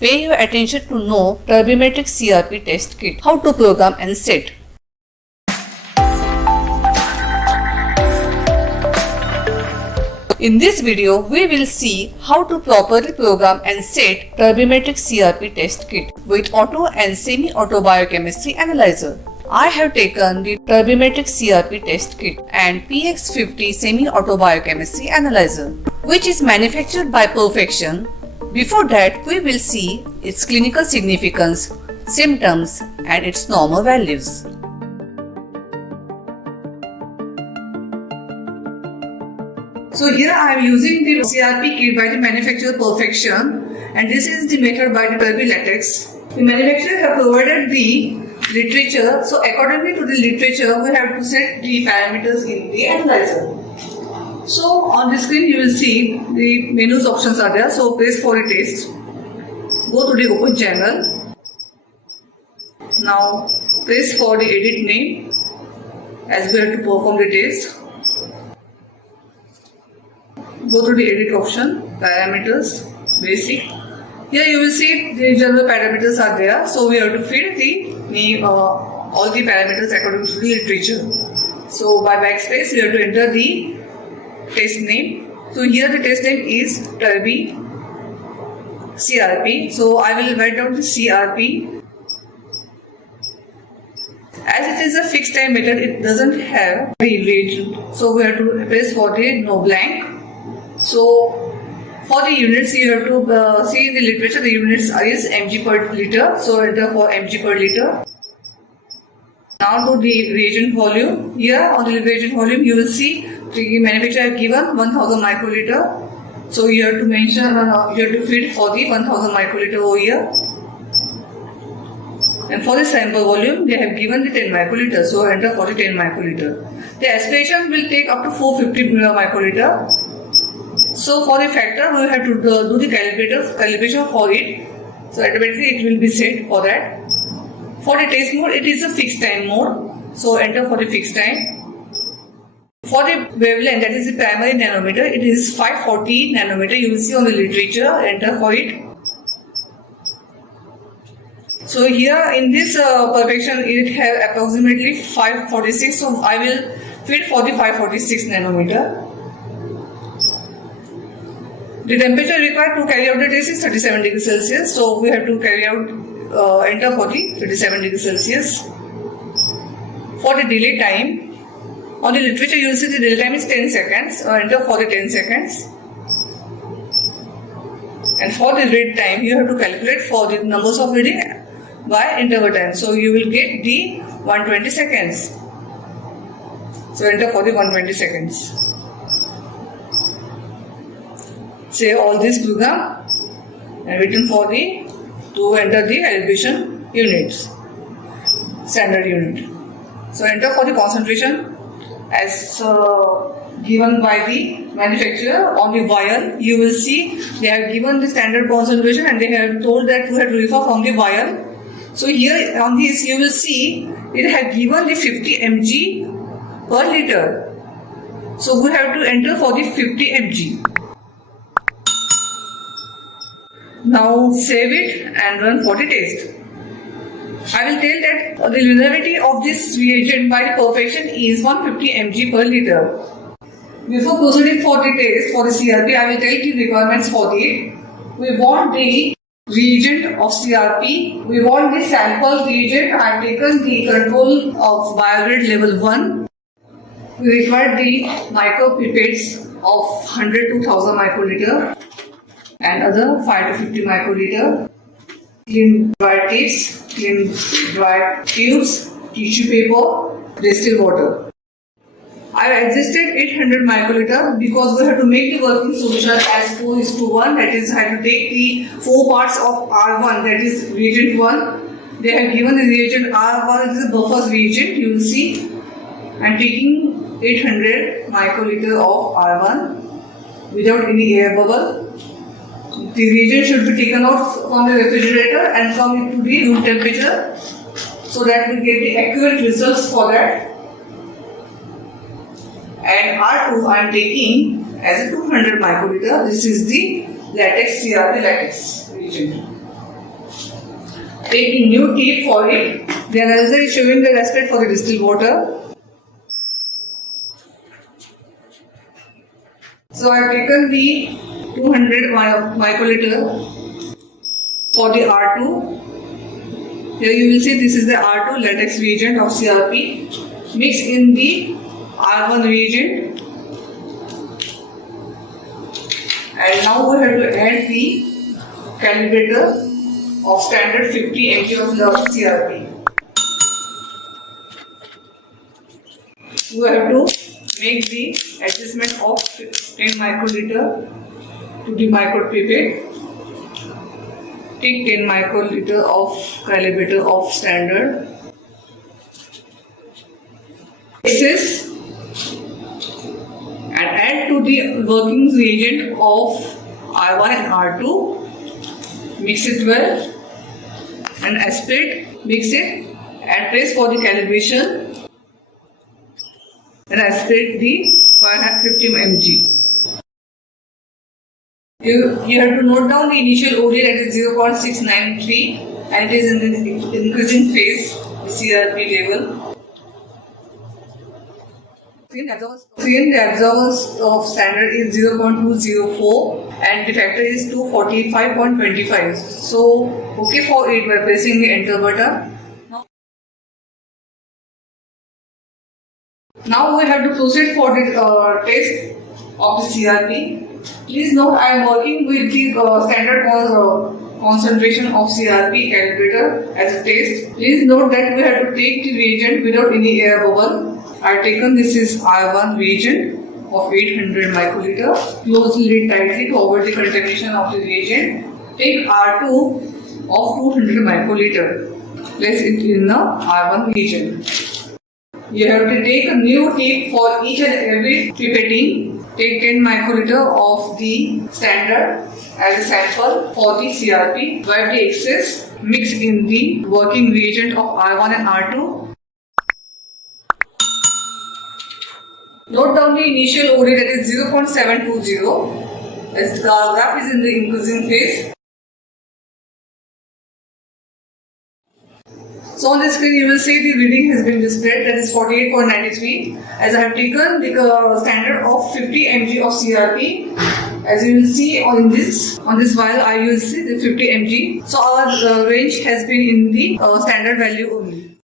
Pay your attention to know Turbidimetry CRP test kit, how to program and set. In this video, we will see how to properly program and set Turbidimetry CRP test kit with auto and semi-auto biochemistry analyzer. I have taken the Turbidimetry CRP test kit and PX50 semi-auto biochemistry analyzer, which is manufactured by Perfexn. Before that, we will see its clinical significance, symptoms, and its normal values. So here I am using the CRP kit by the manufacturer Perfexn, and this is the method by the Turbilatex. The manufacturer have provided the literature, so accordingly to the literature we have to set the parameters in the analyzer. So on the screen you will see the menus options are there, so press for a test, go to the open channel, now press for the edit name as we have to perform the test. Go to the edit option, parameters, basic. Here you will see the general parameters are there. So we have to fill all the parameters according to the literature. So by backspace we have to enter the test name. So here the test name is Turbi CRP. So I will write down the CRP. As it is a fixed time method, it doesn't have the reagent. So we have to press for the no blank. So for the units you have to see in the literature the units is mg per liter. So enter for mg per liter. Now to the reagent volume. Here on the reagent volume you will see the manufacturer have given 1000 microliter. So you have to mention, you have to fill for the 1000 microliter over here. And for the sample volume they have given the 10 microliter. So enter for the 10 microliter. The aspiration will take up to 450 microliter. So for the factor we have to do the calibration for it. So automatically it will be set for that. For the test mode it is a fixed time mode. So enter for the fixed time. For the wavelength, that is the primary nanometer, it is 540 nanometer. You will see on the literature, enter for it. So here in this Perfexn it has approximately 546. So I will fit for the 546 nanometer. The temperature required to carry out the test is 37 degrees Celsius. So we have to carry out, enter for the 37 degrees Celsius. For the delay time, on the literature you will see the delay time is 10 seconds. Enter for the 10 seconds. And for the read time, you have to calculate for the numbers of reading by interval time. So you will get the 120 seconds. So enter for the 120 seconds. Say all this program and written for the to enter the calibration units, standard unit. So enter for the concentration as given by the manufacturer. On the vial you will see they have given the standard concentration and they have told that we have to refer from the vial. So here on this you will see it has given the 50 mg per liter. So we have to enter for the 50 mg. Now save it and run for the test. I will tell that the linearity of this reagent by Perfexn is 150 mg per liter. Before proceeding for the test for the CRP, I will tell the requirements for it. We want the reagent of CRP. We want the sample reagent. I have taken the control of biograde level 1. We require the micropipettes of 100 to 1000 microliter and other 5 to 50 microliter. Clean dry tips, clean dry tubes, tissue paper, distilled water. I have adjusted 800 microliter because we have to make the working solution as 4:1. That is, I have to take the 4 parts of R1, that is reagent 1. They have given the reagent R1, this is buffer's reagent. You will see I am taking 800 microliter of R1 without any air bubble. The reagent should be taken out from the refrigerator and come to the room temperature so that we get the accurate results for that. And R2 I am taking as a 200 microliter. This is the latex CRP latex reagent. take a new tip for it. The analyzer is showing the respect for the distilled water. So I have taken the 200 microliter for the R2. Here you will see this is the R2 latex reagent of CRP. Mix in the R1 reagent. And now we have to add the calibrator of standard 50 mg of the CRP. You have to make the adjustment of 10 microliter to the micropipette. Take 10 microliter of calibrator of standard. Excess and add to the working reagent of R1 and R2. Mix it well and aspirate, mix it and press for the calibration and aspirate the 550 mg. You have to note down the initial OD that is 0.693 and it is in the increasing phase, the CRP level. Oxygen, the absorbance of standard is 0.204 and the factor is 245.25. So, okay for it by pressing the enter button. Now we have to proceed for the test of the CRP. Please note I am working with the standard concentration of CRP calibrator as a test. Please note that we have to take the reagent without any air bubble. I have taken this is R1 reagent of 800 microliter. Closely read tightly to avoid the contamination of the reagent. Take R2 of 200 microliter. Place it in the R1 reagent. You have to take a new tip for each and every pipetting. Take 10 microliter of the standard as a sample for the CRP. Wipe the excess. Mix in the working reagent of R1 and R2. Note down the initial OD that is 0.720 as the graph is in the increasing phase. So on the screen you will see the reading has been displayed, that is 48.93, as I have taken the standard of 50 mg of CRP. As you will see on this vial I use the 50 mg. So our range has been in the standard value only.